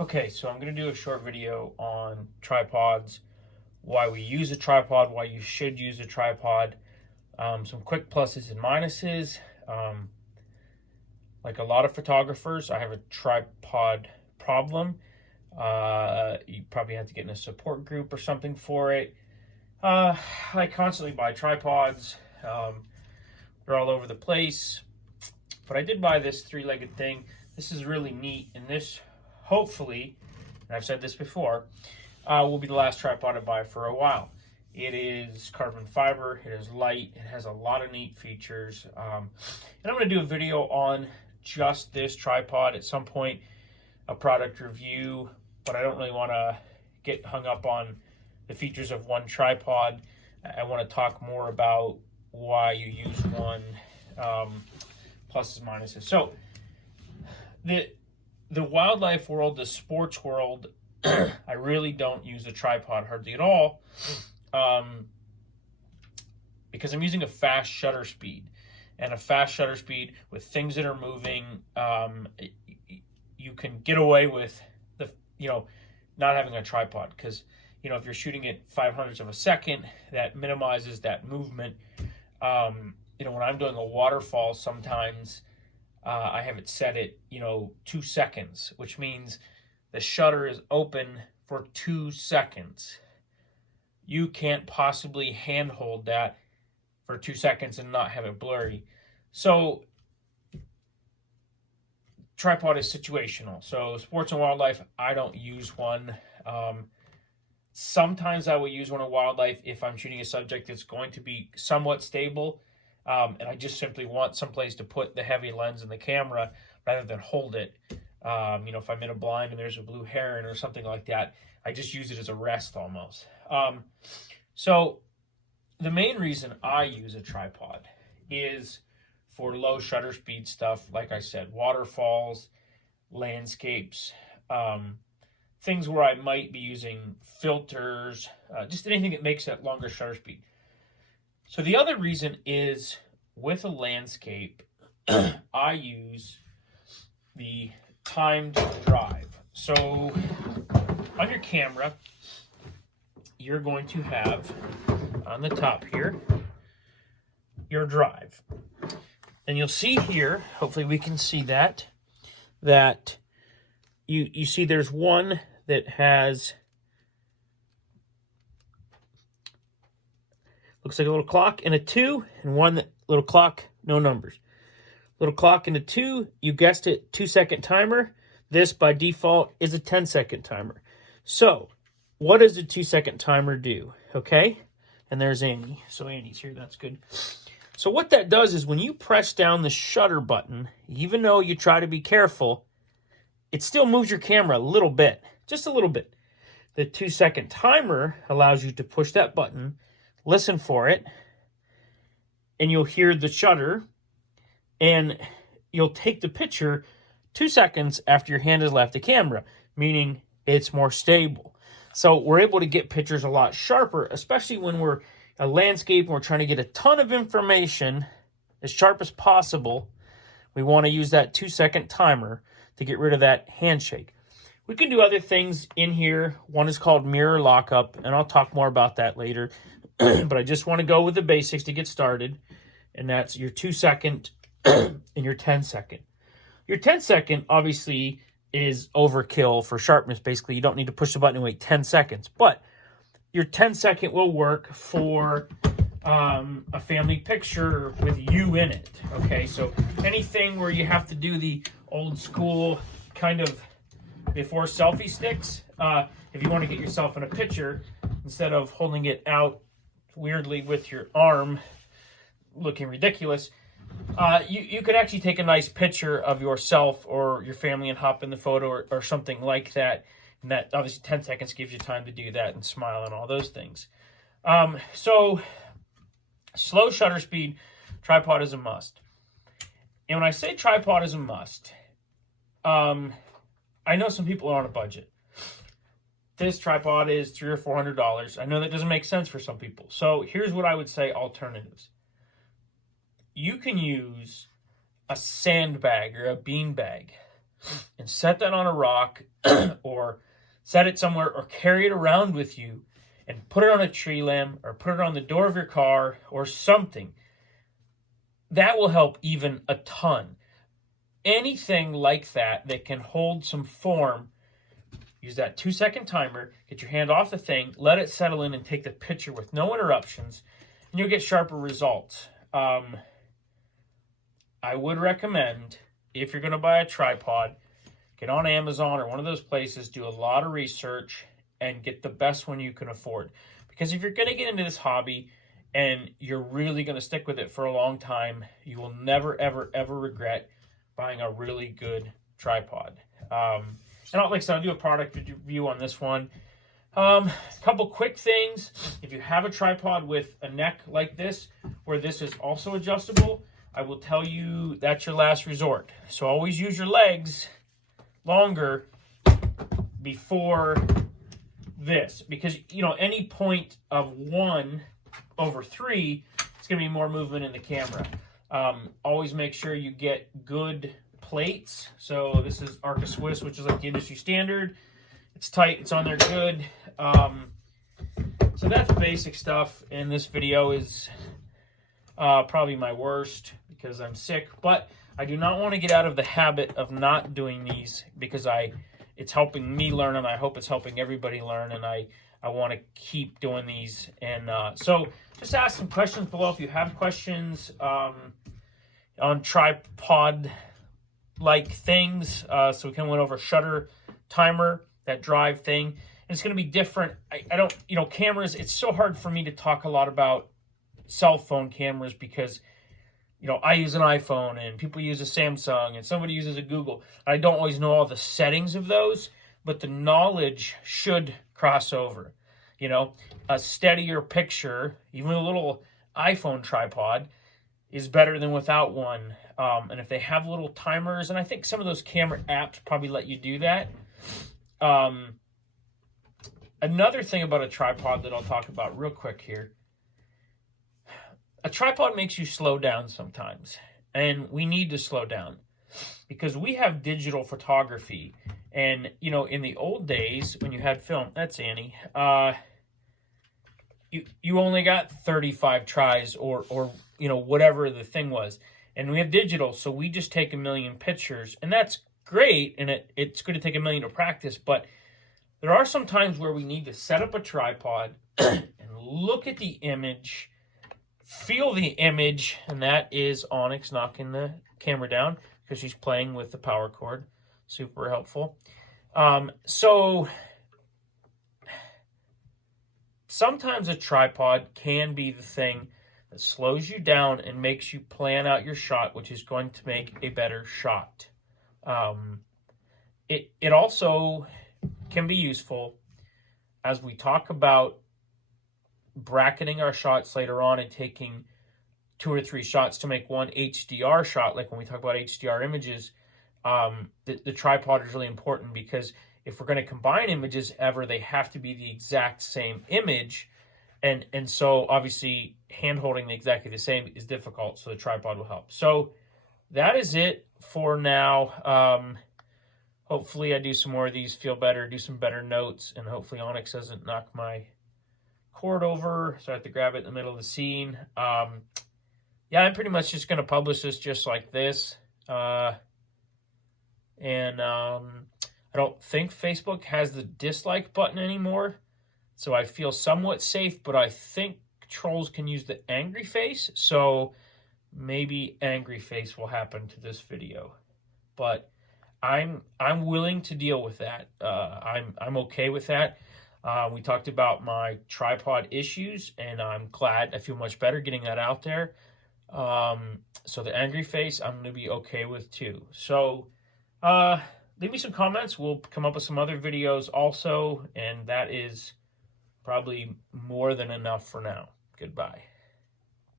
Okay, so I'm going to do a short video on tripods, why we use a tripod, why you should use a tripod, some quick pluses and minuses. Like a lot of photographers, I have a tripod problem. You probably have to get in a support group or something for it. I constantly buy tripods. They're all over the place. But I did buy this three-legged thing. This is really neat, and this, hopefully, and I've said this before, will be the last tripod I buy for a while. It is carbon fiber, it is light, it has a lot of neat features. And I'm going to do a video on just this tripod at some point, a product review, but I don't really want to get hung up on the features of one tripod. I want to talk more about why you use one, pluses, minuses. So the wildlife world, the sports world, I really don't use a tripod hardly at all, because I'm using a fast shutter speed. And a fast shutter speed with things that are moving, you can get away with not having a tripod, because if you're shooting at 500ths of a second, that minimizes that movement. When I'm doing a waterfall, sometimes I have it set at 2 seconds, which means the shutter is open for 2 seconds. You can't possibly handhold that for 2 seconds and not have it blurry. So tripod is situational. So sports and wildlife, I don't use one. Sometimes I will use one in wildlife if I'm shooting a subject that's going to be somewhat stable, and I just simply want someplace to put the heavy lens and the camera rather than hold it. If I'm in a blind and there's a blue heron or something like that, I just use it as a rest almost. So the main reason I use a tripod is for low shutter speed stuff. Like I said, waterfalls, landscapes, things where I might be using filters, just anything that makes that longer shutter speed. So the other reason is with a landscape, I use the timed drive. So on your camera, you're going to have on the top here your drive. And you'll see here, hopefully we can see that you see there's one that has, looks like a little clock and a 2, and one little clock, no numbers. Little clock and a 2, you guessed it, 2-second timer. This by default is a 10-second timer. So what does a 2-second timer do? Okay, and there's Annie. So Annie's here, that's good. So what that does is when you press down the shutter button, even though you try to be careful, it still moves your camera a little bit, just a little bit. The 2-second timer allows you to push that button, listen for it, and you'll hear the shutter, and you'll take the picture 2 seconds after your hand has left the camera, meaning it's more stable. So we're able to get pictures a lot sharper, especially when we're a landscape and we're trying to get a ton of information as sharp as possible. We want to use that 2-second timer to get rid of that handshake. We can do other things in here. One is called mirror lockup, and I'll talk more about that later. But I just want to go with the basics to get started, and that's your 2-second and your 10-second. Your 10-second obviously is overkill for sharpness. Basically, you don't need to push the button and wait 10 seconds, but your 10-second will work for a family picture with you in it. Okay, so anything where you have to do the old school kind of before selfie sticks, if you want to get yourself in a picture, instead of holding it out weirdly with your arm looking ridiculous, you could actually take a nice picture of yourself or your family and hop in the photo or something like that. And that obviously 10 seconds gives you time to do that and smile and all those things. So slow shutter speed, tripod is a must. And when I say tripod is a must, I know some people are on a budget. This tripod is $300 or $400. I know that doesn't make sense for some people. So here's what I would say alternatives. You can use a sandbag or a bean bag. and set that on a rock or set it somewhere or carry it around with you and put it on a tree limb or put it on the door of your car or something, that will help even a ton. Anything like that that can hold some form, use that 2-second timer, get your hand off the thing, let it settle in and take the picture with no interruptions, and you'll get sharper results. I would recommend, if you're going to buy a tripod, get on Amazon or one of those places, do a lot of research, and get the best one you can afford. Because if you're going to get into this hobby and you're really going to stick with it for a long time, you will never, ever, ever regret buying a really good tripod. And like I said, I'll do a product review on this one. A couple quick things. If you have a tripod with a neck like this, where this is also adjustable, I will tell you that's your last resort. So always use your legs longer before this. Because, any point of 1/3, it's going to be more movement in the camera. Always make sure you get good plates. So this is Arca Swiss, which is like the industry standard. It's tight, it's on there good. So that's basic stuff, and this video is probably my worst because I'm sick, but I do not want to get out of the habit of not doing these because it's helping me learn, and I hope it's helping everybody learn, and I want to keep doing these. And so just ask some questions below if you have questions on tripod-like things. So we kind of went over shutter, timer, that drive thing. And it's going to be different. I don't, cameras, it's so hard for me to talk a lot about cell phone cameras because, I use an iPhone and people use a Samsung and somebody uses a Google. I don't always know all the settings of those, but the knowledge should cross over. A steadier picture, even a little iPhone tripod, is better than without one. And if they have little timers, and I think some of those camera apps probably let you do that. Another thing about a tripod that I'll talk about real quick here. A tripod makes you slow down sometimes. And we need to slow down. Because we have digital photography. And, in the old days, when you had film, that's Annie, you only got 35 tries or whatever the thing was. And we have digital, so we just take 1 million pictures. And that's great, and it's going to take 1 million to practice, but there are some times where we need to set up a tripod and look at the image, feel the image, and that is Onyx knocking the camera down because she's playing with the power cord. Super helpful. So sometimes a tripod can be the thing that slows you down and makes you plan out your shot, which is going to make a better shot. It also can be useful as we talk about bracketing our shots later on and taking 2 or 3 shots to make one HDR shot. Like when we talk about HDR images, the tripod is really important because if we're going to combine images ever, they have to be the exact same image. And so obviously hand holding exactly the same is difficult, so the tripod will help. So that is it for now. Hopefully I do some more of these, feel better, do some better notes, and hopefully Onyx doesn't knock my cord over, so I have to grab it in the middle of the scene. Yeah, I'm pretty much just going to publish this just like this. I don't think Facebook has the dislike button anymore, so I feel somewhat safe, but I think trolls can use the angry face, so maybe angry face will happen to this video. But I'm willing to deal with that. I'm okay with that. We talked about my tripod issues, and I'm glad I feel much better getting that out there. So the angry face, I'm going to be okay with too. So leave me some comments. We'll come up with some other videos also, and that is probably more than enough for now. Goodbye.